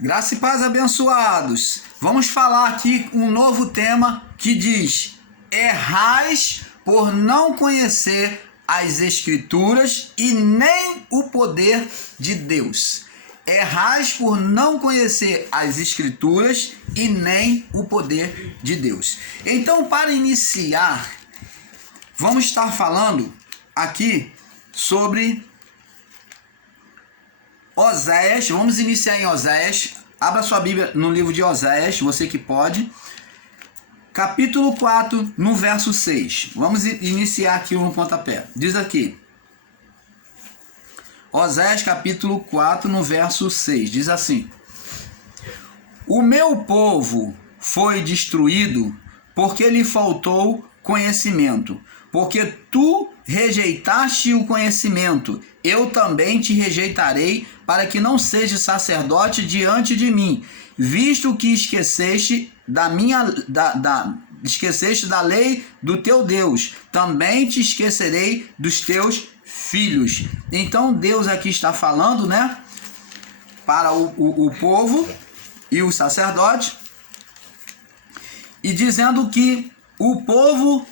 Graça e paz, abençoados. Vamos falar aqui um novo tema que diz: errais por não conhecer as Escrituras e nem o poder de Deus. Errais por não conhecer as Escrituras e nem o poder de Deus. Então, para iniciar, vamos estar falando aqui sobre Oséias. Vamos iniciar em Oséias. Abra sua Bíblia no livro de Oséias, você que pode. Capítulo 4, no verso 6. Vamos iniciar aqui um pontapé. Diz aqui. Oséias capítulo 4, no verso 6. Diz assim: o meu povo foi destruído porque lhe faltou conhecimento. Porque tu rejeitaste o conhecimento, eu também te rejeitarei, para que não sejas sacerdote diante de mim, visto que esqueceste esqueceste da lei do teu Deus, também te esquecerei dos teus filhos. Então Deus aqui está falando, né, para o povo e o sacerdote, e dizendo que o povo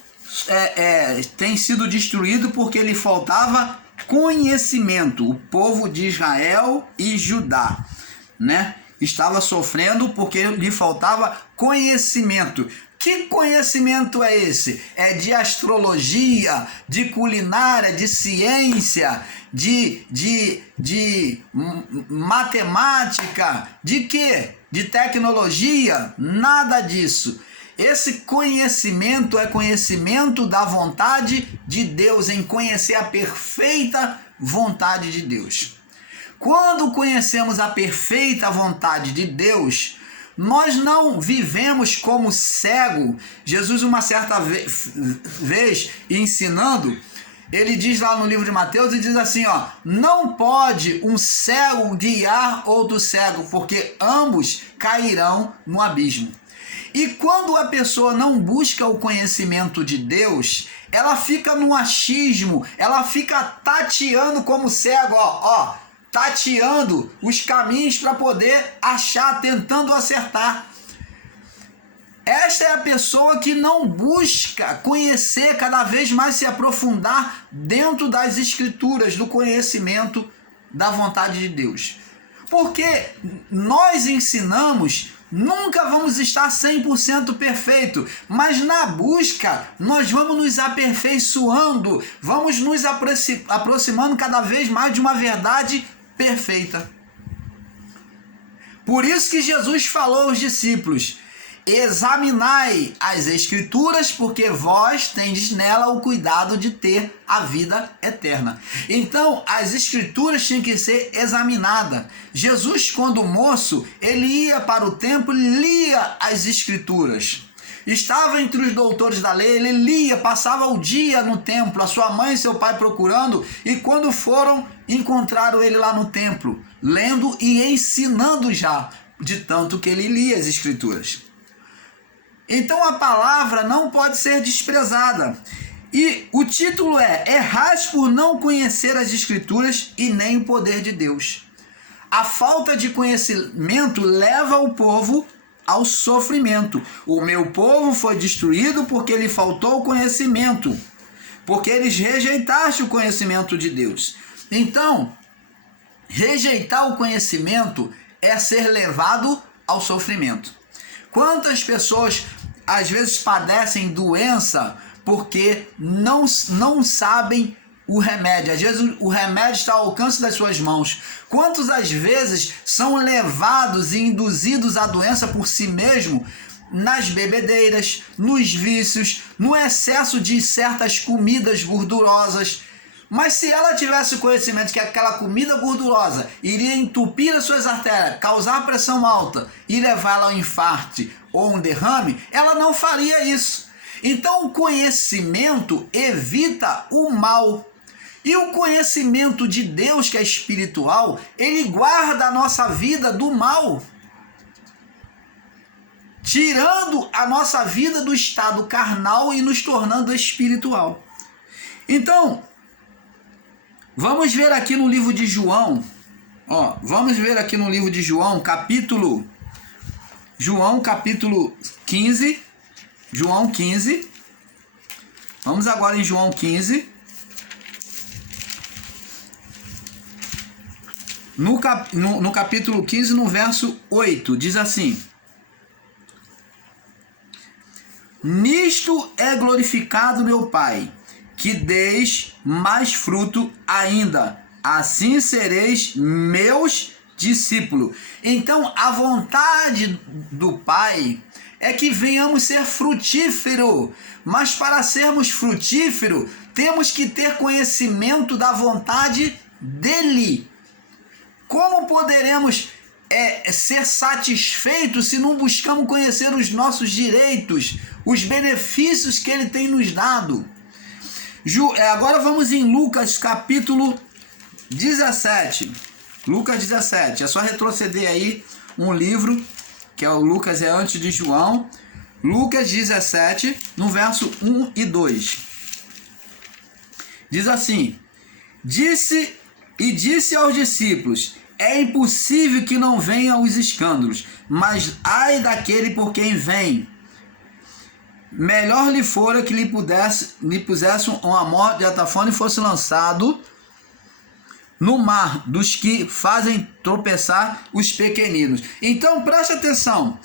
tem sido destruído porque lhe faltava conhecimento. O povo de Israel e Judá, né, estava sofrendo porque lhe faltava conhecimento. Que conhecimento é esse? É de astrologia, de culinária, de ciência, de matemática, de quê? De tecnologia? Nada disso. Esse conhecimento é conhecimento da vontade de Deus, em conhecer a perfeita vontade de Deus. Quando conhecemos a perfeita vontade de Deus, nós não vivemos como cego. Jesus, uma certa vez, ensinando, ele diz lá no livro de Mateus, e diz assim, ó: não pode um cego guiar outro cego, porque ambos cairão no abismo. E quando a pessoa não busca o conhecimento de Deus, ela fica no achismo, ela fica tateando como cego, tateando os caminhos para poder achar, tentando acertar. Esta é a pessoa que não busca conhecer, cada vez mais se aprofundar dentro das Escrituras, do conhecimento da vontade de Deus. Porque nós ensinamos, nunca vamos estar 100% perfeito, mas na busca nós vamos nos aperfeiçoando, vamos nos aproximando cada vez mais de uma verdade perfeita. Por isso que Jesus falou aos discípulos: examinai as Escrituras, porque vós tendes nela o cuidado de ter a vida eterna. Então, as Escrituras tinham que ser examinadas. Jesus, quando moço, ele ia para o templo e lia as Escrituras. Estava entre os doutores da lei, ele lia, passava o dia no templo, a sua mãe e seu pai procurando, e quando foram, encontraram ele lá no templo, lendo e ensinando já, de tanto que ele lia as Escrituras. Então a palavra não pode ser desprezada. E o título é: errais por não conhecer as Escrituras e nem o poder de Deus. A falta de conhecimento leva o povo ao sofrimento. O meu povo foi destruído porque lhe faltou conhecimento, porque eles rejeitaram o conhecimento de Deus. Então, rejeitar o conhecimento é ser levado ao sofrimento. Quantas pessoas às vezes padecem doença porque não sabem o remédio? Às vezes o remédio está ao alcance das suas mãos. Quantos às vezes são levados e induzidos à doença por si mesmo, nas bebedeiras, nos vícios, no excesso de certas comidas gordurosas? Mas se ela tivesse o conhecimento que aquela comida gordurosa iria entupir as suas artérias, causar pressão alta e levá-la ao infarto ou um derrame, ela não faria isso. Então o conhecimento evita o mal. E o conhecimento de Deus, que é espiritual, ele guarda a nossa vida do mal, tirando a nossa vida do estado carnal e nos tornando espiritual. Então, vamos ver aqui no livro de João, Ó, vamos ver aqui no livro de João, capítulo 15. João 15. Vamos agora em João 15. No capítulo 15, no verso 8, diz assim: Nisto é glorificado meu Pai, que deis mais fruto ainda, assim sereis meus discípulos. Então, a vontade do Pai é que venhamos ser frutíferos, mas para sermos frutíferos, temos que ter conhecimento da vontade dele. Como poderemos ser satisfeitos se não buscamos conhecer os nossos direitos, os benefícios que ele tem nos dado? Agora vamos em Lucas capítulo 17. Lucas 17. É só retroceder aí um livro, que é o Lucas, é antes de João. Lucas 17, no verso 1 e 2. Diz assim: Disse aos discípulos: é impossível que não venham os escândalos, mas ai daquele por quem vem. Melhor lhe fora que lhe pusessem uma morte de atafone e fosse lançado no mar dos que fazem tropeçar os pequeninos. Então preste atenção,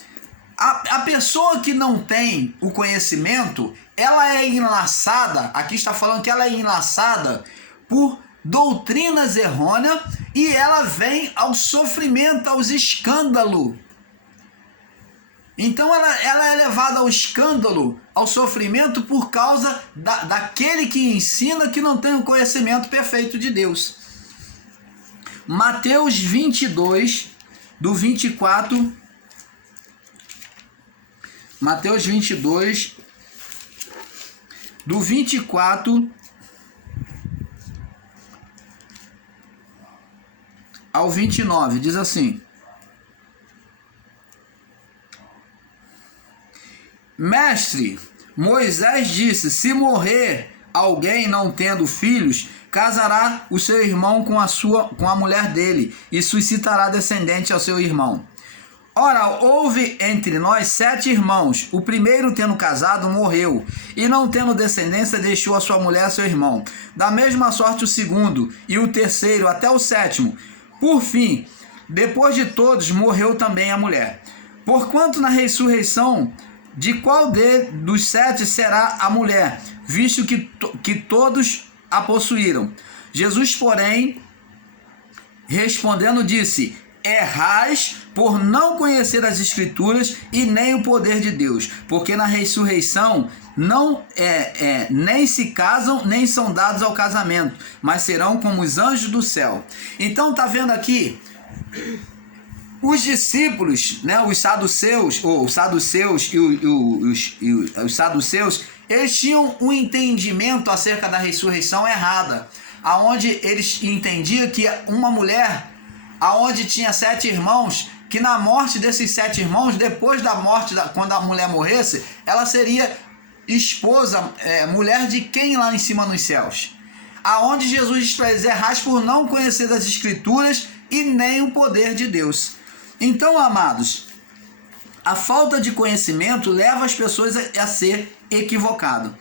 a pessoa que não tem o conhecimento, ela é enlaçada, aqui está falando que ela é enlaçada por doutrinas errôneas e ela vem ao sofrimento, aos escândalos. Então ela é levada ao escândalo, ao sofrimento por causa daquele que ensina que não tem o conhecimento perfeito de Deus. Mateus 22, do 24. Mateus 22, do 24 ao 29, diz assim: Mestre, Moisés disse: se morrer alguém não tendo filhos, casará o seu irmão com a mulher dele e suscitará descendente ao seu irmão. Ora, houve entre nós 7 irmãos. O primeiro, tendo casado, morreu, e não tendo descendência, deixou a sua mulher a seu irmão. Da mesma sorte o segundo, e o terceiro, até o 7º. Por fim, depois de todos, morreu também a mulher. Porquanto na ressurreição, de qual dos 7 será a mulher, visto que todos a possuíram? Jesus, porém, respondendo, disse: errais por não conhecer as Escrituras e nem o poder de Deus, porque na ressurreição não nem se casam, nem são dados ao casamento, mas serão como os anjos do céu. Então tá vendo aqui, os discípulos, né, os saduceus e os saduceus, eles tinham um entendimento acerca da ressurreição errada, aonde eles entendiam que uma mulher, aonde tinha 7 irmãos, que na morte desses 7 irmãos, depois da morte, quando a mulher morresse, ela seria esposa, mulher de quem lá em cima nos céus? Aonde Jesus diz para eles: errais por não conhecer das Escrituras e nem o poder de Deus. Então, amados, a falta de conhecimento leva as pessoas a ser equivocado.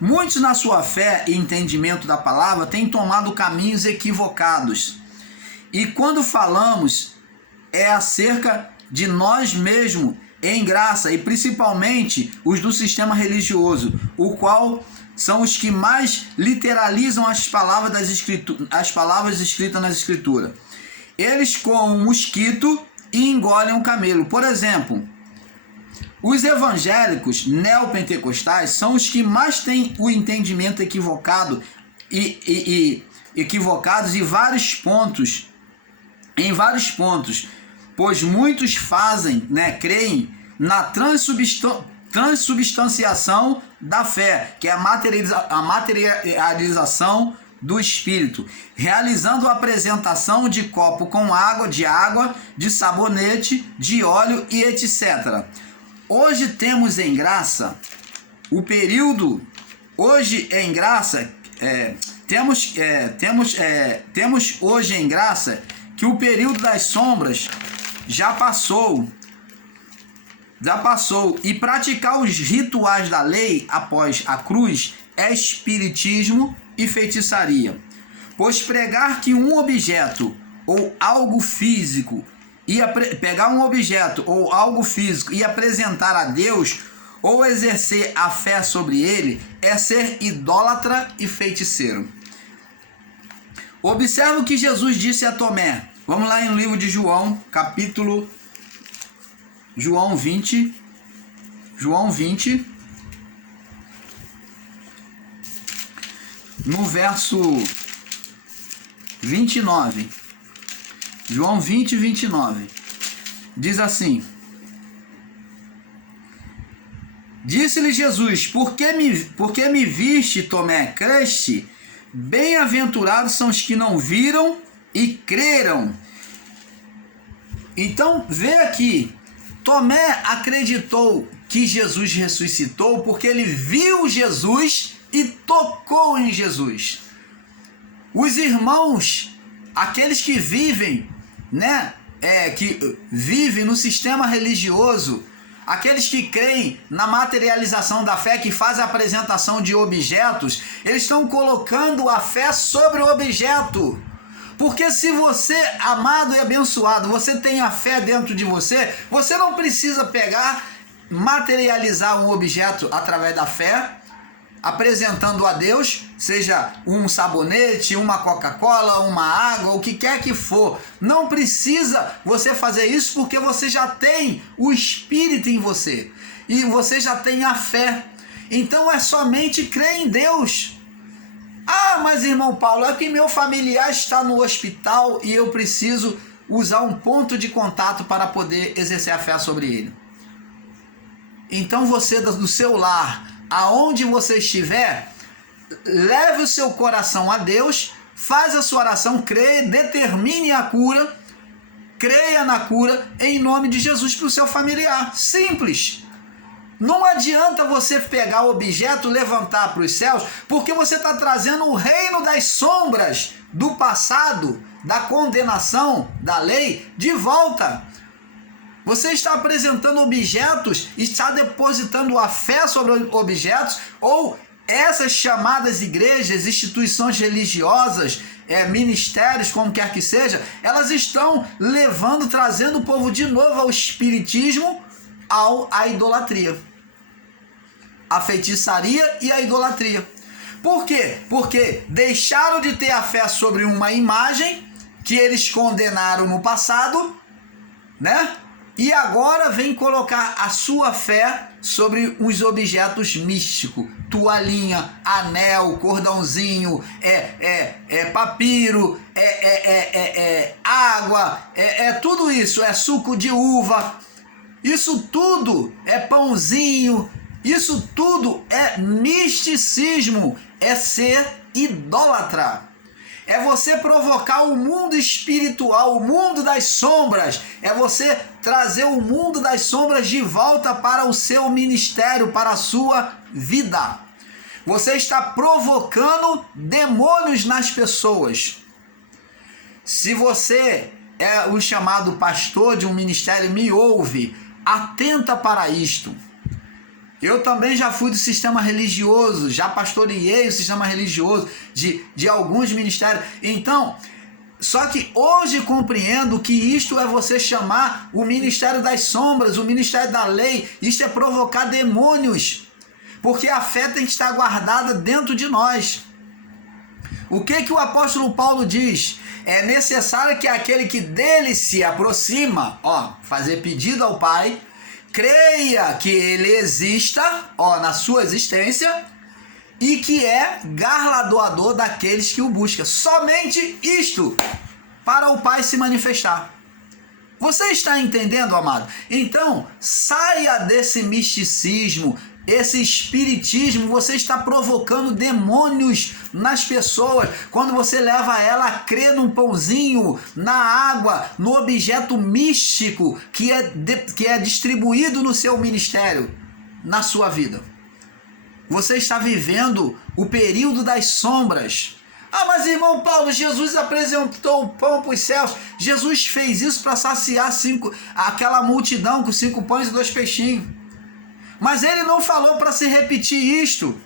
Muitos, na sua fé e entendimento da palavra, têm tomado caminhos equivocados. E quando falamos, é acerca de nós mesmos em graça, e principalmente os do sistema religioso, o qual são os que mais literalizam as palavras escritas nas Escrituras. Eles comem um mosquito e engolem um camelo. Por exemplo, os evangélicos neopentecostais são os que mais têm o entendimento equivocado equivocados em vários pontos, pois muitos creem na transubstanciação da fé, que é a materialização do Espírito, realizando a apresentação de copo com água, de sabonete, de óleo e etc. Hoje temos em graça o período, temos hoje em graça que que o período das sombras já passou, e praticar os rituais da lei após a cruz é espiritismo e feitiçaria. Pois pregar que um objeto ou algo físico pegar um objeto ou algo físico e apresentar a Deus ou exercer a fé sobre ele é ser idólatra e feiticeiro. Observe o que Jesus disse a Tomé. Vamos lá no livro de João, capítulo João 20, no verso 29. João 20, 29. Diz assim: Disse-lhe Jesus: Por que me viste, Tomé, creste? Bem-aventurados são os que não viram e creram. Então, vê aqui, Tomé acreditou que Jesus ressuscitou porque ele viu Jesus e tocou em Jesus. Os irmãos, aqueles que vivem, que vivem no sistema religioso, aqueles que creem na materialização da fé, que fazem a apresentação de objetos, eles estão colocando a fé sobre o objeto. Porque se você, amado e abençoado, você tem a fé dentro de você, você não precisa pegar, materializar um objeto através da fé, apresentando a Deus, seja um sabonete, uma Coca-Cola, uma água, o que quer que for. Não precisa você fazer isso porque você já tem o Espírito em você e você já tem a fé. Então é somente crer em Deus. Ah, mas irmão Paulo, é que meu familiar está no hospital e eu preciso usar um ponto de contato para poder exercer a fé sobre ele. Então você do seu lar, aonde você estiver, leve o seu coração a Deus, faz a sua oração, creia, determine a cura, creia na cura em nome de Jesus para o seu familiar. Simples. Não adianta você pegar o objeto, levantar para os céus, porque você está trazendo o reino das sombras do passado, da condenação, da lei, de volta. Você está apresentando objetos, está depositando a fé sobre objetos, ou essas chamadas igrejas, instituições religiosas, ministérios, como quer que seja, elas estão trazendo o povo de novo ao espiritismo, à idolatria, a feitiçaria e a idolatria. Por quê? Porque deixaram de ter a fé sobre uma imagem que eles condenaram no passado, e agora vem colocar a sua fé sobre os objetos místicos, toalhinha, anel, cordãozinho, papiro, água, tudo isso, suco de uva. Isso tudo é pãozinho, isso tudo é misticismo, é ser idólatra. É você provocar o mundo espiritual, o mundo das sombras. É você trazer o mundo das sombras de volta para o seu ministério, para a sua vida. Você está provocando demônios nas pessoas. Se você é o chamado pastor de um ministério, me ouve, atenta para isto. Eu também já fui do sistema religioso, já pastoreei o sistema religioso de alguns ministérios. Então, só que hoje compreendo que isto é você chamar o ministério das sombras, o ministério da lei. Isto é provocar demônios, porque a fé tem que estar guardada dentro de nós. O que o apóstolo Paulo diz? É necessário que aquele que dele se aproxima, fazer pedido ao Pai, creia que ele exista, na sua existência, e que é galardoador daqueles que o buscam. Somente isto para o Pai se manifestar. Você está entendendo, amado? Então, saia desse misticismo, esse espiritismo. Você está provocando demônios nas pessoas quando você leva ela a crer num pãozinho, na água, no objeto místico que é distribuído no seu ministério, na sua vida. Você está vivendo o período das sombras. Ah, mas irmão Paulo, Jesus apresentou o pão para os céus. Jesus fez isso para saciar aquela multidão com 5 pães e 2 peixinhos. Mas ele não falou para se repetir isto.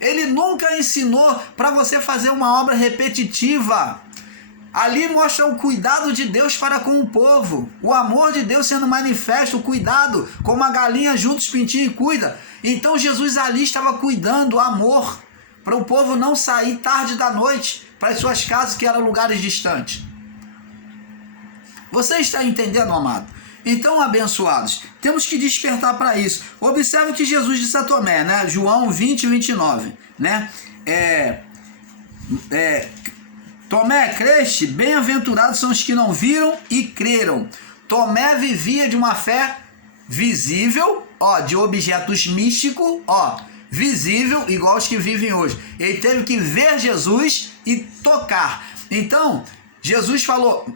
Ele nunca ensinou para você fazer uma obra repetitiva. Ali mostra o cuidado de Deus para com o povo. O amor de Deus sendo manifesto, o cuidado, como a galinha junto os pintinhos cuida. Então Jesus ali estava cuidando, o amor, para o povo não sair tarde da noite para as suas casas, que eram lugares distantes. Você está entendendo, amado? Então, abençoados, temos que despertar para isso. Observe que Jesus disse a Tomé, né? João 20, 29, né? Tomé, creste? Bem-aventurados são os que não viram e creram. Tomé vivia de uma fé visível, de objetos místicos, visível, igual os que vivem hoje. Ele teve que ver Jesus e tocar. Então, Jesus falou,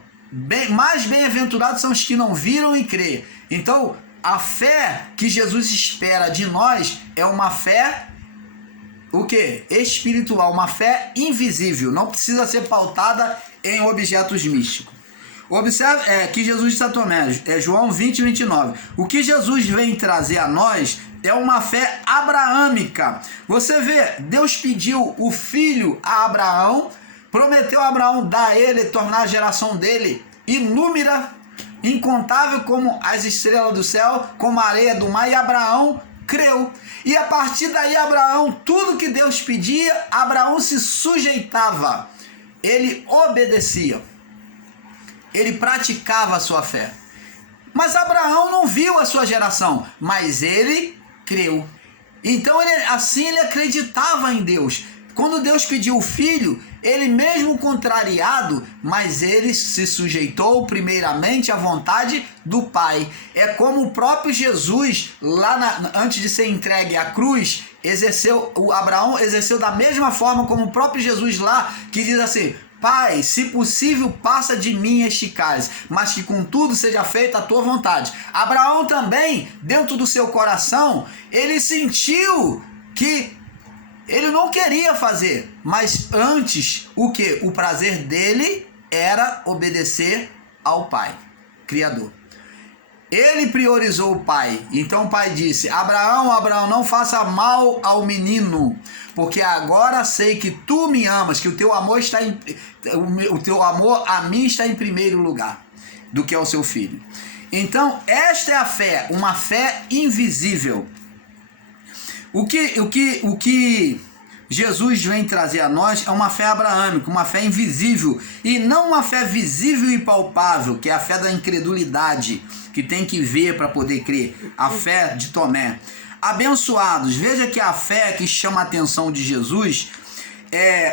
mais bem-aventurados são os que não viram e creem. Então, a fé que Jesus espera de nós é uma fé, o quê? Espiritual, uma fé invisível, não precisa ser pautada em objetos místicos. Observe que Jesus disse a Tomé, João 20, 29. O que Jesus vem trazer a nós é uma fé abraâmica. Você vê, Deus pediu o filho a Abraão, prometeu a Abraão dar a ele, tornar a geração dele inúmera, incontável como as estrelas do céu, como a areia do mar, e Abraão creu. E a partir daí, Abraão, tudo que Deus pedia, Abraão se sujeitava, ele obedecia. Ele praticava a sua fé. Mas Abraão não viu a sua geração, mas ele creu. Então, ele acreditava em Deus. Quando Deus pediu o filho, ele mesmo contrariado, mas ele se sujeitou primeiramente à vontade do Pai. É como o próprio Jesus, antes de ser entregue à cruz, Abraão exerceu da mesma forma como o próprio Jesus lá, que diz assim: Pai, se possível, passa de mim este cálice, mas que contudo seja feita a tua vontade. Abraão também, dentro do seu coração, ele sentiu que ele não queria fazer, mas antes, o que? O prazer dele era obedecer ao Pai, Criador. Ele priorizou o pai. Então o pai disse: Abraão, não faça mal ao menino, porque agora sei que tu me amas, que o teu amor a mim está em primeiro lugar do que ao seu filho. Então esta é a fé, uma fé invisível. O que Jesus vem trazer a nós é uma fé abraâmica, uma fé invisível, e não uma fé visível e palpável, que é a fé da incredulidade, que tem que ver para poder crer, a fé de Tomé. Abençoados, veja que a fé que chama a atenção de Jesus,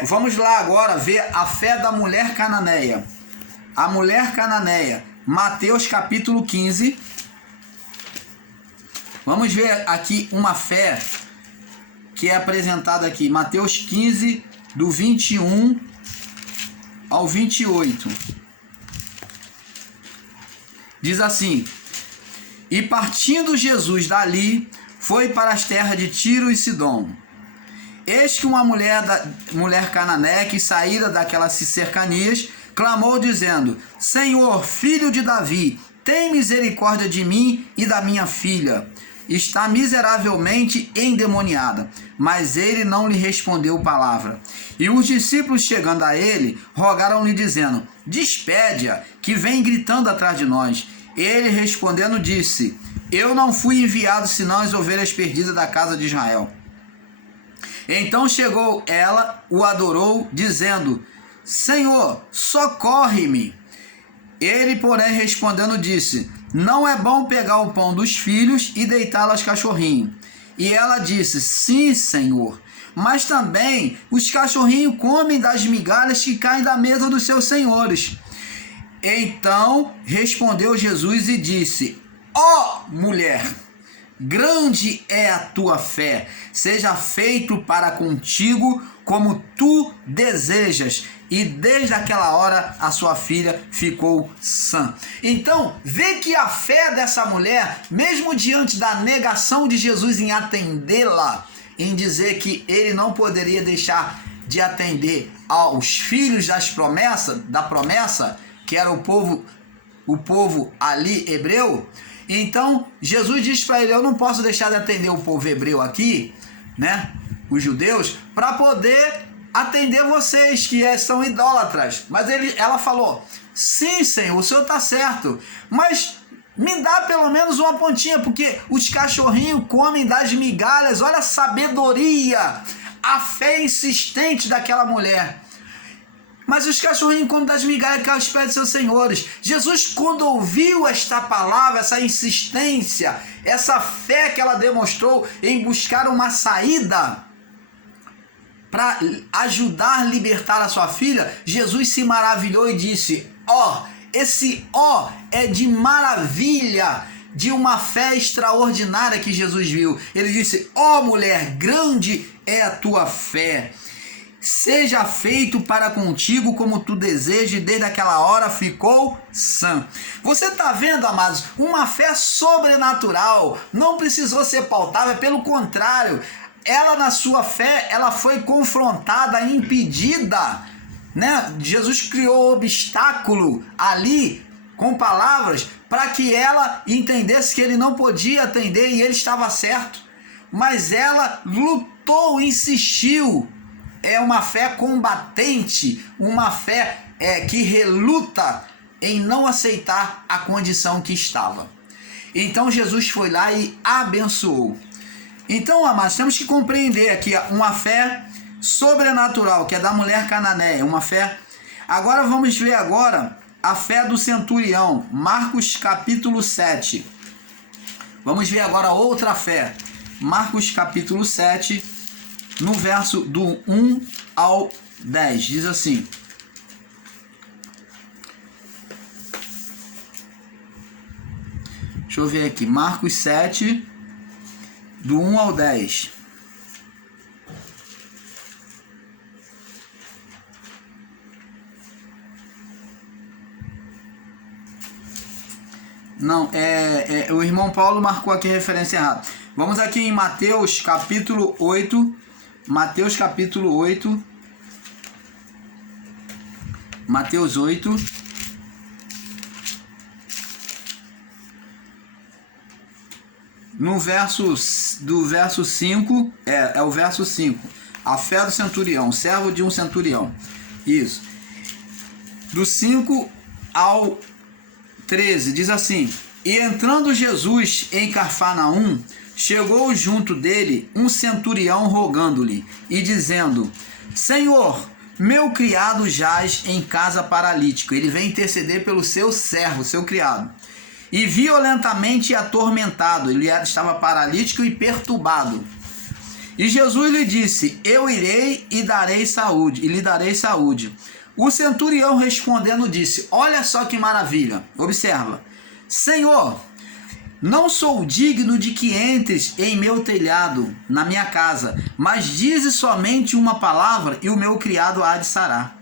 vamos lá agora ver a fé da mulher cananeia. A mulher cananeia, Mateus capítulo 15. Vamos ver aqui uma fé que é apresentada aqui, Mateus 15, do 21 ao 28. Diz assim: E partindo Jesus dali, foi para as terras de Tiro e Sidom. Eis que uma mulher cananeia que saíra daquelas cercanias, clamou dizendo: Senhor, filho de Davi, tem misericórdia de mim e da minha filha. Está miseravelmente endemoniada. Mas ele não lhe respondeu palavra. E os discípulos, chegando a ele, rogaram-lhe dizendo: Despede-a, que vem gritando atrás de nós. Ele respondendo disse: Eu não fui enviado senão as ovelhas perdidas da casa de Israel. Então chegou ela, o adorou, dizendo: Senhor, socorre-me. Ele, porém, respondendo disse: Não é bom pegar o pão dos filhos e deitá-lo aos cachorrinhos. E ela disse: Sim, Senhor, mas também os cachorrinhos comem das migalhas que caem da mesa dos seus senhores. Então respondeu Jesus e disse: Ó mulher, grande é a tua fé, seja feito para contigo como tu desejas. E desde aquela hora a sua filha ficou sã. Então, vê que a fé dessa mulher, mesmo diante da negação de Jesus em atendê-la, em dizer que ele não poderia deixar de atender aos filhos da promessa, que era o povo ali hebreu. Então Jesus diz para ele: eu não posso deixar de atender o povo hebreu aqui, né, os judeus, para poder atender vocês que são idólatras. Mas ela falou: sim, Senhor, o Senhor está certo, mas me dá pelo menos uma pontinha, porque os cachorrinhos comem das migalhas. Olha a sabedoria, a fé insistente daquela mulher. Mas os cachorrinhos comem das migalhas que aos pés de seus senhores. Jesus, quando ouviu esta palavra, essa insistência, essa fé que ela demonstrou em buscar uma saída para ajudar a libertar a sua filha, Jesus se maravilhou e disse: esse é de maravilha, de uma fé extraordinária que Jesus viu. Ele disse: mulher, grande é a tua fé. Seja feito para contigo como tu desejas. E desde aquela hora ficou sã. Você está vendo, amados, uma fé sobrenatural. Não precisou ser pautável, pelo contrário, ela na sua fé, ela foi confrontada, impedida, né? Jesus criou obstáculo ali com palavras para que ela entendesse que ele não podia atender e ele estava certo. Mas ela lutou, insistiu. É uma fé combatente, uma fé que reluta em não aceitar a condição que estava. Então Jesus foi lá e abençoou. Então, amados, temos que compreender aqui uma fé sobrenatural, que é da mulher cananeia, uma fé. Agora vamos ver a fé do centurião, Marcos capítulo 7. Vamos ver agora outra fé, Marcos capítulo 7, no verso do 1 ao 10, diz assim: deixa eu ver aqui, Marcos 7, do 1 ao 10. Não, o irmão Paulo marcou aqui a referência errada. Vamos aqui em Mateus capítulo 8. Mateus capítulo 8. Mateus 8. No verso 5, é o verso 5. A fé do centurião, servo de um centurião. Isso. Do 5 ao 13, diz assim: e entrando Jesus em Cafarnaum, chegou junto dele um centurião rogando-lhe e dizendo: Senhor, meu criado jaz em casa paralítico. Ele vem interceder pelo seu servo, seu criado, e violentamente atormentado. Ele estava paralítico e perturbado. E Jesus lhe disse: eu irei e lhe darei saúde. O centurião respondendo disse: olha só que maravilha, observa: Senhor, não sou digno de que entres em meu telhado, na minha casa, mas dize somente uma palavra e o meu criado há de sarar.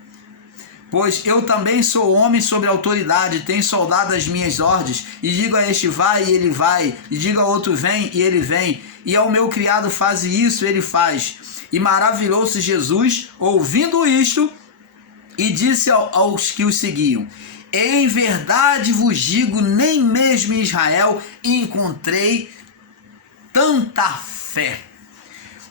Pois eu também sou homem sobre autoridade, tenho soldado as minhas ordens, e digo a este vai e ele vai, e digo a outro vem e ele vem, e ao meu criado faz isso, ele faz. E maravilhou-se Jesus ouvindo isto, e disse aos que o seguiam: em verdade vos digo, nem mesmo em Israel encontrei tanta fé.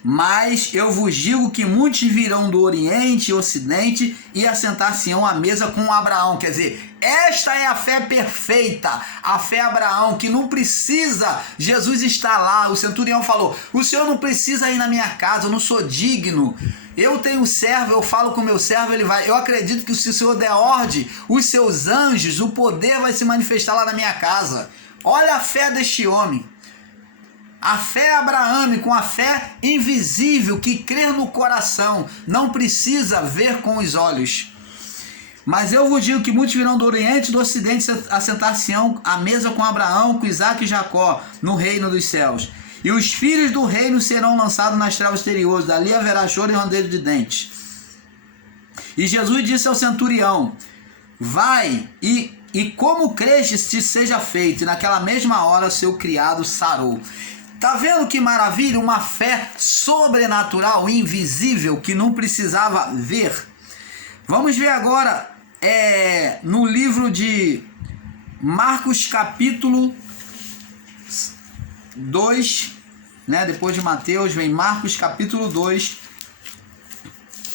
Mas eu vos digo que muitos virão do Oriente e Ocidente e assentar-se-ão à mesa com Abraão. Quer dizer, esta é a fé perfeita, a fé Abraão, que não precisa Jesus estar lá. O centurião falou: o senhor não precisa ir na minha casa, eu não sou digno. Eu tenho um servo, eu falo com o meu servo, ele vai. Eu acredito que se o Senhor der ordem, os seus anjos, o poder vai se manifestar lá na minha casa. Olha a fé deste homem. A fé abraâmica, a fé invisível que crê no coração, não precisa ver com os olhos. Mas eu vos digo que muitos virão do Oriente e do Ocidente assentar-se-ão à mesa com Abraão, com Isaque e Jacó, no reino dos céus. E os filhos do reino serão lançados nas trevas exteriores, dali haverá choro e ranger de dentes. E Jesus disse ao centurião: vai e como creste te seja feito. E naquela mesma hora seu criado sarou. Tá vendo que maravilha? Uma fé sobrenatural, invisível, que não precisava ver. Vamos ver agora no livro de Marcos capítulo 2, né? Depois de Mateus vem Marcos capítulo 2,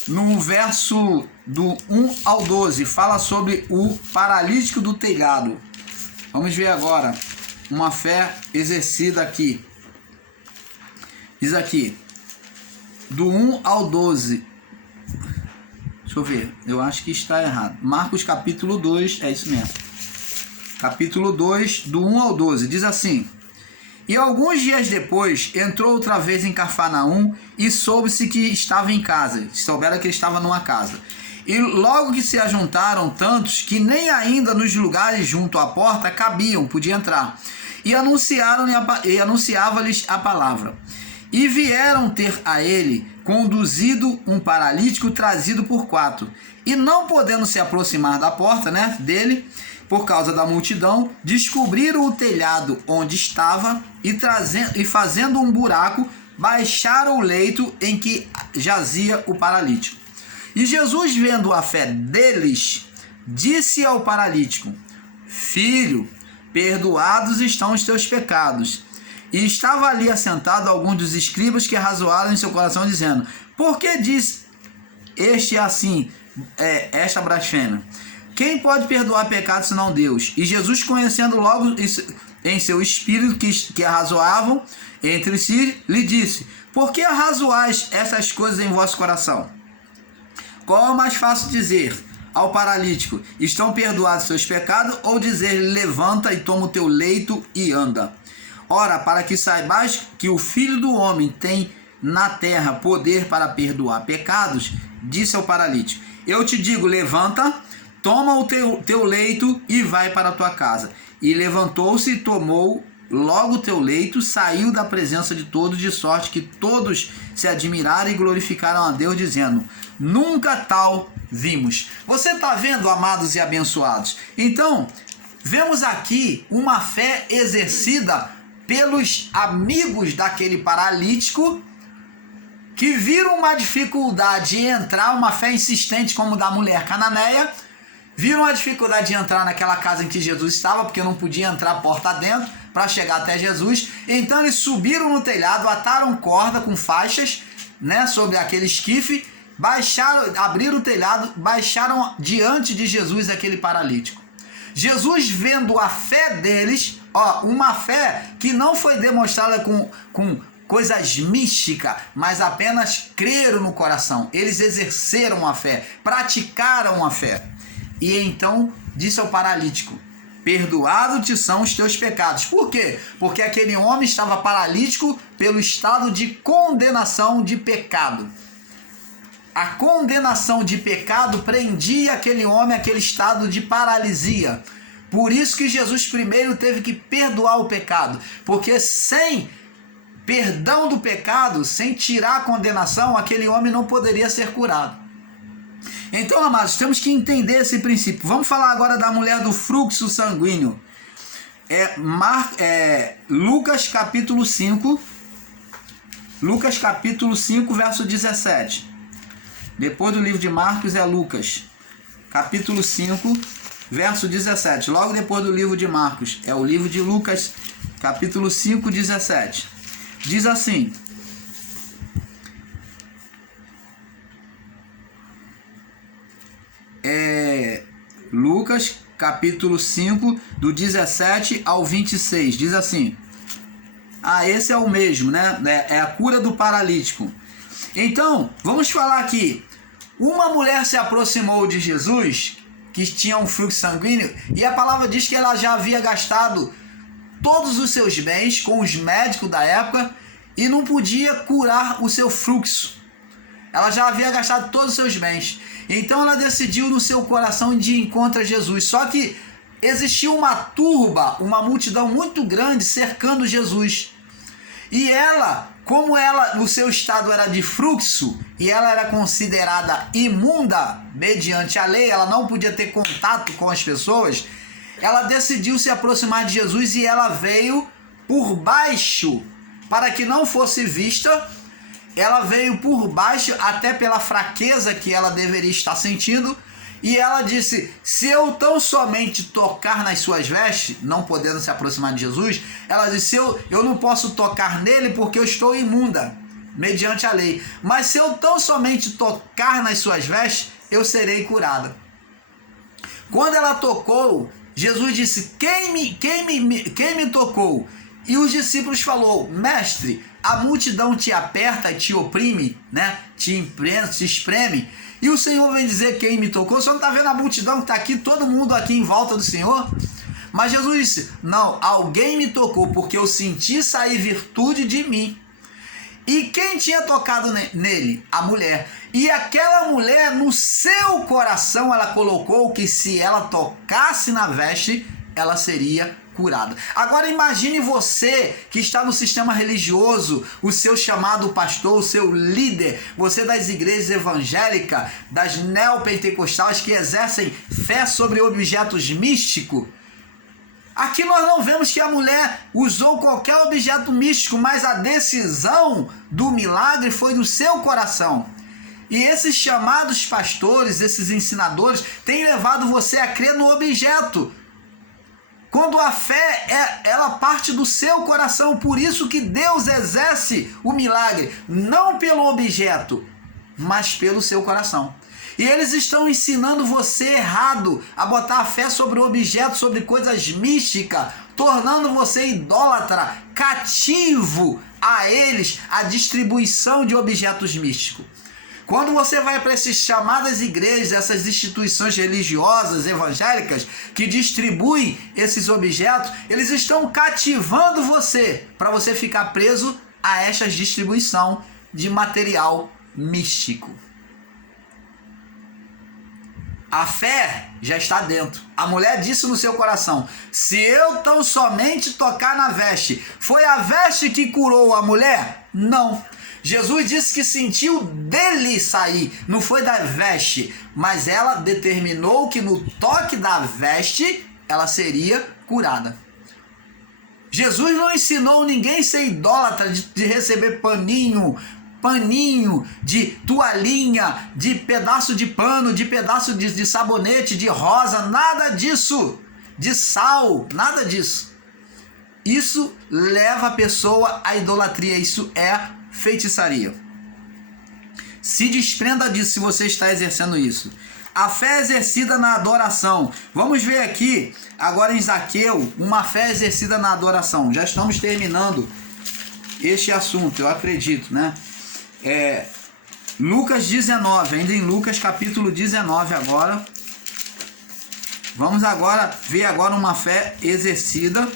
no verso do 1 ao 12, fala sobre o paralítico do telhado. Vamos ver agora uma fé exercida aqui. Diz aqui, do 1 ao 12. Deixa eu ver, eu acho que está errado. Marcos capítulo 2, é isso mesmo. Capítulo 2, do 1 ao 12, diz assim: E alguns dias depois, entrou outra vez em Cafarnaum e soube-se que estava em casa. Souberam que ele estava numa casa. E logo que se ajuntaram tantos que nem ainda nos lugares junto à porta cabiam, podia entrar. E anunciava-lhes a palavra. E vieram ter a ele conduzido um paralítico trazido por 4. E não podendo se aproximar da porta, né, dele, por causa da multidão, descobriram o telhado onde estava e fazendo um buraco, baixaram o leito em que jazia o paralítico. E Jesus, vendo a fé deles, disse ao paralítico: Filho, perdoados estão os teus pecados. E estava ali assentado alguns dos escribas que arrazoaram em seu coração, dizendo: Por que diz este assim, esta blasfêmia? Quem pode perdoar pecados senão Deus? E Jesus, conhecendo logo em seu espírito que arrazoavam entre si, lhe disse: Por que arrazoais essas coisas em vosso coração? Qual é o mais fácil dizer ao paralítico: Estão perdoados seus pecados? Ou dizer-lhe: Levanta e toma o teu leito e anda? Ora, para que saibais que o Filho do Homem tem na terra poder para perdoar pecados, disse ao paralítico: Eu te digo, levanta, toma o teu leito e vai para a tua casa. E levantou-se e tomou logo o teu leito, saiu da presença de todos, de sorte que todos se admiraram e glorificaram a Deus, dizendo: Nunca tal vimos. Você está vendo, amados e abençoados? Então, vemos aqui uma fé exercida pelos amigos daquele paralítico, que viram uma dificuldade em entrar, uma fé insistente como da mulher cananeia, viram a dificuldade de entrar naquela casa em que Jesus estava, porque não podia entrar porta dentro para chegar até Jesus. Então eles subiram no telhado, ataram corda com faixas, né, sobre aquele esquife, baixaram, abriram o telhado, baixaram diante de Jesus aquele paralítico. Jesus, vendo a fé deles, uma fé que não foi demonstrada com coisas místicas, mas apenas creram no coração. Eles exerceram a fé, praticaram a fé. E então disse ao paralítico: Perdoados te são os teus pecados. Por quê? Porque aquele homem estava paralítico pelo estado de condenação de pecado. A condenação de pecado prendia aquele homem àquele estado de paralisia. Por isso que Jesus primeiro teve que perdoar o pecado, porque sem perdão do pecado, sem tirar a condenação, aquele homem não poderia ser curado. Então, amados, temos que entender esse princípio. Vamos falar agora da mulher do fluxo sanguíneo. Lucas capítulo 5. Lucas capítulo 5, verso 17. Depois do livro de Marcos é Lucas, capítulo 5, verso 17. Logo depois do livro de Marcos é o livro de Lucas, capítulo 5, 17. Diz assim: Lucas, capítulo 5, do 17 ao 26. Diz assim: esse é o mesmo, né? É a cura do paralítico. Então, vamos falar aqui. Uma mulher se aproximou de Jesus, que tinha um fluxo sanguíneo, e a palavra diz que ela já havia gastado todos os seus bens com os médicos da época e não podia curar o seu fluxo. Ela já havia gastado todos os seus bens. Então ela decidiu no seu coração de ir encontro a Jesus. Só que existia uma turba, uma multidão muito grande cercando Jesus. E ela, como ela, no seu estado era de fluxo, e ela era considerada imunda mediante a lei, ela não podia ter contato com as pessoas, ela decidiu se aproximar de Jesus e ela veio por baixo, para que não fosse vista. Ela veio por baixo, até pela fraqueza que ela deveria estar sentindo, E ela disse: se eu tão somente tocar nas suas vestes, não podendo se aproximar de Jesus, ela disse: eu não posso tocar nele porque eu estou imunda, mediante a lei. Mas se eu tão somente tocar nas suas vestes, eu serei curada. Quando ela tocou, Jesus disse: quem me tocou? E os discípulos falaram: mestre, a multidão te aperta e te oprime, né? Te espreme. E o Senhor vem dizer: quem me tocou? O Senhor não está vendo a multidão que está aqui, todo mundo aqui em volta do Senhor? Mas Jesus disse: não, alguém me tocou, porque eu senti sair virtude de mim. E quem tinha tocado nele? A mulher. E aquela mulher, no seu coração, ela colocou que se ela tocasse na veste, ela seria curada. Agora imagine você que está no sistema religioso, o seu chamado pastor, o seu líder, você das igrejas evangélicas, das neopentecostais que exercem fé sobre objetos místicos. Aqui nós não vemos que a mulher usou qualquer objeto místico, mas a decisão do milagre foi do seu coração. E esses chamados pastores, esses ensinadores, têm levado você a crer no objeto. Quando a fé, ela parte do seu coração, por isso que Deus exerce o milagre, não pelo objeto, mas pelo seu coração. E eles estão ensinando você errado a botar a fé sobre objetos, sobre coisas místicas, tornando você idólatra, cativo a eles, a distribuição de objetos místicos. Quando você vai para essas chamadas igrejas, essas instituições religiosas, evangélicas, que distribuem esses objetos, eles estão cativando você para você ficar preso a essa distribuição de material místico. A fé já está dentro. A mulher disse no seu coração: se eu tão somente tocar na veste, foi a veste que curou a mulher? Não. Jesus disse que sentiu dele sair, não foi da veste, mas ela determinou que no toque da veste ela seria curada. Jesus não ensinou ninguém a ser idólatra de receber paninho, de toalhinha, de pedaço de pano, de pedaço de sabonete, de rosa, nada disso, de sal, nada disso. Isso leva a pessoa à idolatria, isso é feitiçaria. Se desprenda disso se você está exercendo isso. A fé exercida na adoração. Vamos ver aqui, agora em Zaqueu, uma fé exercida na adoração. Já estamos terminando este assunto, eu acredito, né? Lucas 19, ainda em Lucas capítulo 19 agora. Vamos agora ver agora uma fé exercida,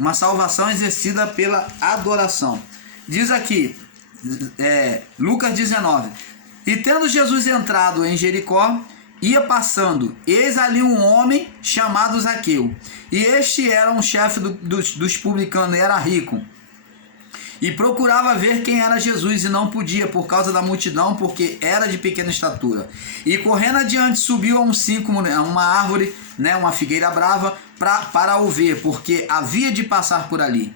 uma salvação exercida pela adoração. Diz aqui, Lucas 19: e tendo Jesus entrado em Jericó, ia passando, eis ali um homem chamado Zaqueu, e este era um chefe dos publicanos, era rico, e procurava ver quem era Jesus, e não podia, por causa da multidão, porque era de pequena estatura. E correndo adiante, subiu a um síncamo, uma árvore, né, uma figueira brava, para o ver, porque havia de passar por ali.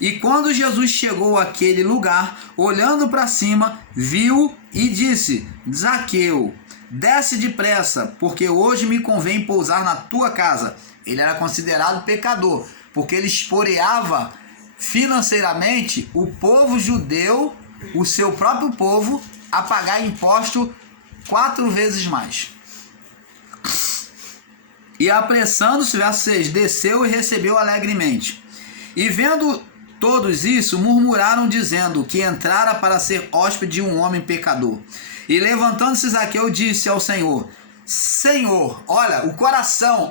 E quando Jesus chegou àquele lugar, olhando para cima, viu e disse: Zaqueu, desce depressa, porque hoje me convém pousar na tua casa. Ele era considerado pecador, porque ele esporeava financeiramente o povo judeu, o seu próprio povo, a pagar imposto 4 vezes mais. E apressando-se, verso 6, desceu e recebeu alegremente. E vendo todos isso, murmuraram, dizendo que entrara para ser hóspede de um homem pecador. E levantando-se Zaqueu, disse ao Senhor: Senhor, olha, o coração,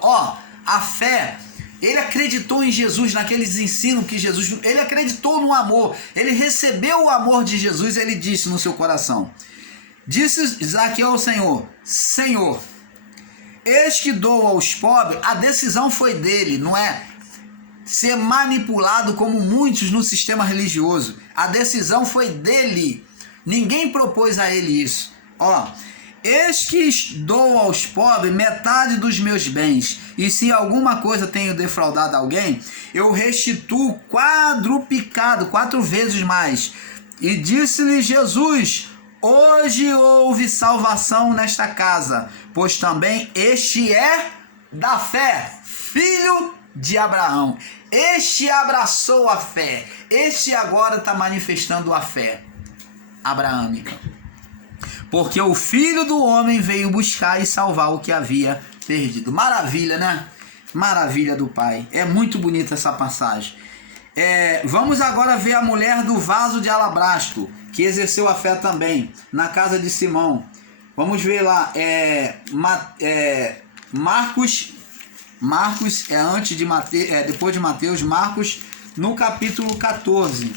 a fé. Ele acreditou em Jesus, naqueles ensinos que Jesus... Ele acreditou no amor. Ele recebeu o amor de Jesus, ele disse no seu coração. Disse Zaqueu ao Senhor: Senhor, eis que dou aos pobres. A decisão foi dele, não é ser manipulado como muitos no sistema religioso. A decisão foi dele. Ninguém propôs a ele isso. Eis que dou aos pobres metade dos meus bens, e se alguma coisa tenho defraudado alguém, eu restituo quadruplicado, 4 vezes mais. E disse-lhe Jesus: hoje houve salvação nesta casa, pois também este é da fé, filho de Abraão. Este abraçou a fé, este agora está manifestando a fé abraâmica. Porque o Filho do Homem veio buscar e salvar o que havia perdido. Maravilha, né? Maravilha do Pai. É muito bonita essa passagem. Vamos agora ver a mulher do vaso de alabastro, que exerceu a fé também, na casa de Simão. Vamos ver lá, Marcos é antes de Mateus, depois de Mateus, Marcos no capítulo 14.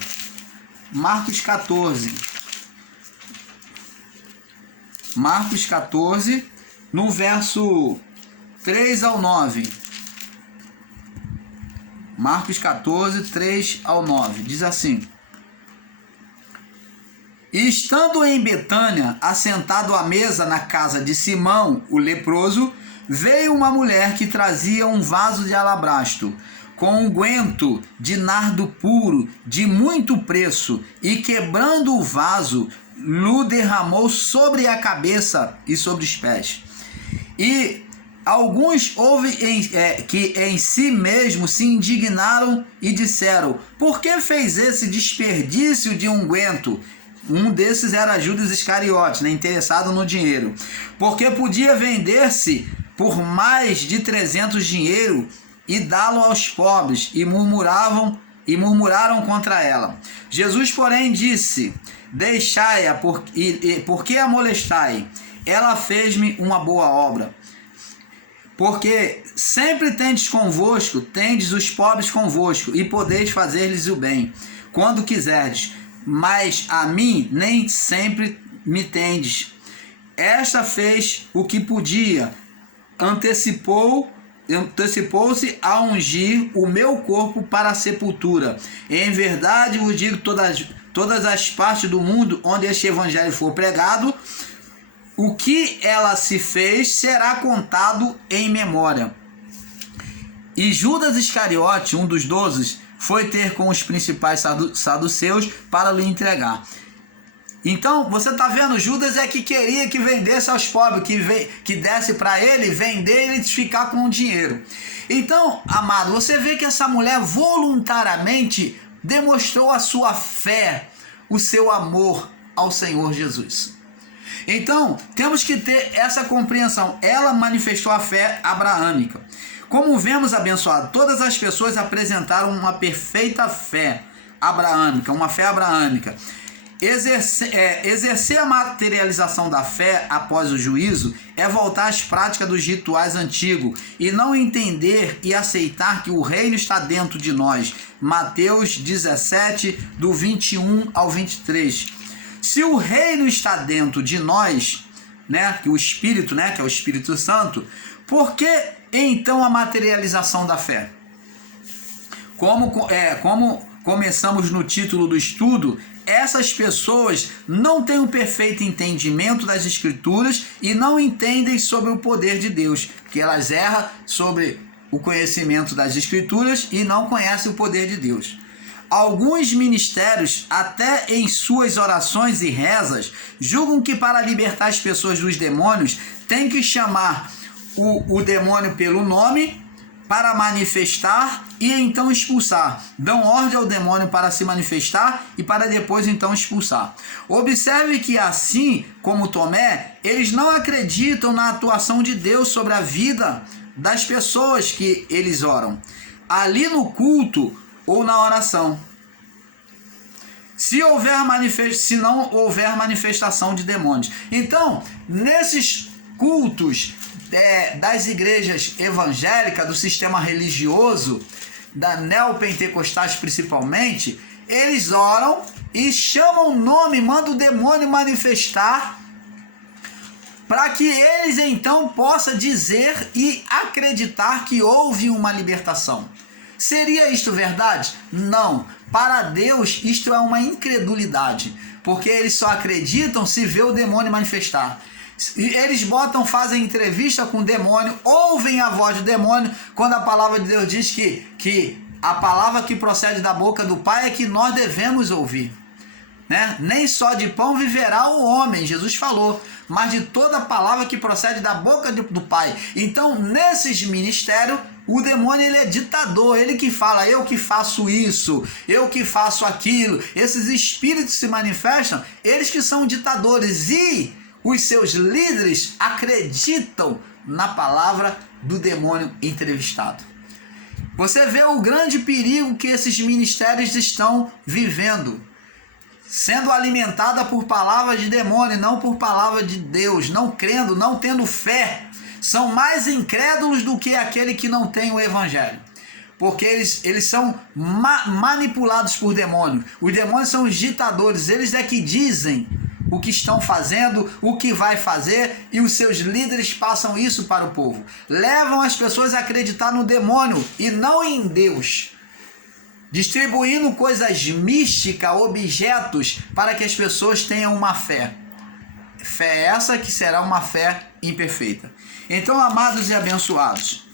Marcos 14. Marcos 14, no verso 3 ao 9. Marcos 14, 3 ao 9. Diz assim: E estando em Betânia, assentado à mesa na casa de Simão, o leproso, veio uma mulher que trazia um vaso de alabastro, com unguento de nardo puro, de muito preço, e quebrando o vaso, lhe derramou sobre a cabeça e sobre os pés. E alguns que em si mesmo se indignaram e disseram: por que fez esse desperdício de unguento? Um desses era Judas Iscariote, interessado no dinheiro, porque podia vender-se por mais de 300 dinheiro e dá-lo aos pobres, e murmuraram contra ela. Jesus, porém, disse: deixai-a, por que a molestai? Ela fez-me uma boa obra. Porque sempre tendes os pobres convosco, e podeis fazer-lhes o bem, quando quiserdes, mas a mim nem sempre me tendes. Esta fez o que podia, antecipou-se a ungir o meu corpo para a sepultura. Em verdade vos digo, todas as partes do mundo onde este evangelho for pregado, o que ela se fez será contado em memória. E Judas Iscariote, um dos 12, foi ter com os principais saduceus para lhe entregar. Então, você está vendo, Judas que queria que vendesse aos pobres, que desse para ele, vender e ele ficar com o dinheiro. Então, amado, você vê que essa mulher voluntariamente demonstrou a sua fé, o seu amor ao Senhor Jesus. Então, temos que ter essa compreensão. Ela manifestou a fé abraâmica. Como vemos, abençoado, todas as pessoas apresentaram uma perfeita fé abraâmica, uma fé abraâmica. Exercer a materialização da fé após o juízo é voltar às práticas dos rituais antigos e não entender e aceitar que o reino está dentro de nós. Mateus 17, do 21 ao 23. Se o reino está dentro de nós, que o Espírito, que é o Espírito Santo, por que então a materialização da fé? Como começamos no título do estudo, essas pessoas não têm um perfeito entendimento das Escrituras e não entendem sobre o poder de Deus, porque elas erram sobre o conhecimento das Escrituras e não conhecem o poder de Deus. Alguns ministérios, até em suas orações e rezas, julgam que para libertar as pessoas dos demônios, tem que chamar o demônio pelo nome para manifestar e então expulsar. Dão ordem ao demônio para se manifestar e para depois então expulsar. Observe que assim como Tomé, eles não acreditam na atuação de Deus sobre a vida das pessoas que eles oram, ali no culto ou na oração. Se não houver manifestação de demônios. Então, nesses cultos das igrejas evangélicas, do sistema religioso, da neopentecostais principalmente, eles oram e chamam o nome, mandam o demônio manifestar, para que eles então possam dizer e acreditar que houve uma libertação. Seria isto verdade? Não. Para Deus isto é uma incredulidade, porque eles só acreditam se vê o demônio manifestar. Eles fazem entrevista com o demônio, ouvem a voz do demônio, quando a palavra de Deus diz que a palavra que procede da boca do Pai é que nós devemos ouvir. né? Nem só de pão viverá o homem, Jesus falou, mas de toda palavra que procede da boca do Pai. Então, nesses ministérios, o demônio ele é ditador, ele que fala, eu que faço isso, eu que faço aquilo. Esses espíritos se manifestam, eles que são ditadores, e os seus líderes acreditam na palavra do demônio entrevistado. Você vê o grande perigo que esses ministérios estão vivendo, sendo alimentada por palavras de demônio, não por palavra de Deus, não crendo, não tendo fé. São mais incrédulos do que aquele que não tem o evangelho, porque eles são manipulados por demônios. Os demônios são os ditadores, eles é que dizem o que estão fazendo, o que vai fazer, e os seus líderes passam isso para o povo. Levam as pessoas a acreditar no demônio e não em Deus, distribuindo coisas místicas, objetos, para que as pessoas tenham uma fé. Fé essa que será uma fé imperfeita. Então, amados e abençoados,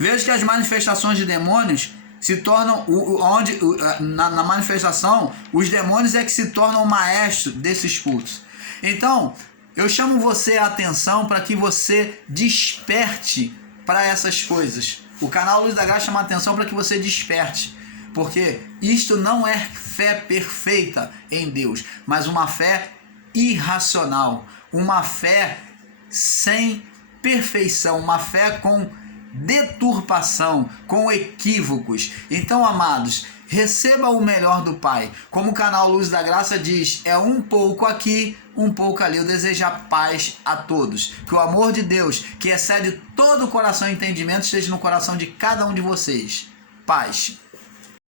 veja que as manifestações de demônios se tornam, na manifestação, os demônios é que se tornam maestros desses cultos. Então, eu chamo você a atenção para que você desperte para essas coisas. O canal Luz da Graça chama a atenção para que você desperte, porque isto não é fé perfeita em Deus, mas uma fé irracional, uma fé sem perfeição, uma fé com deturpação, com equívocos. Então, amados, receba o melhor do Pai. Como o canal Luz da Graça diz, é um pouco aqui, um pouco ali. Eu desejo a paz a todos. Que o amor de Deus, que excede todo o coração e entendimento, esteja no coração de cada um de vocês. Paz.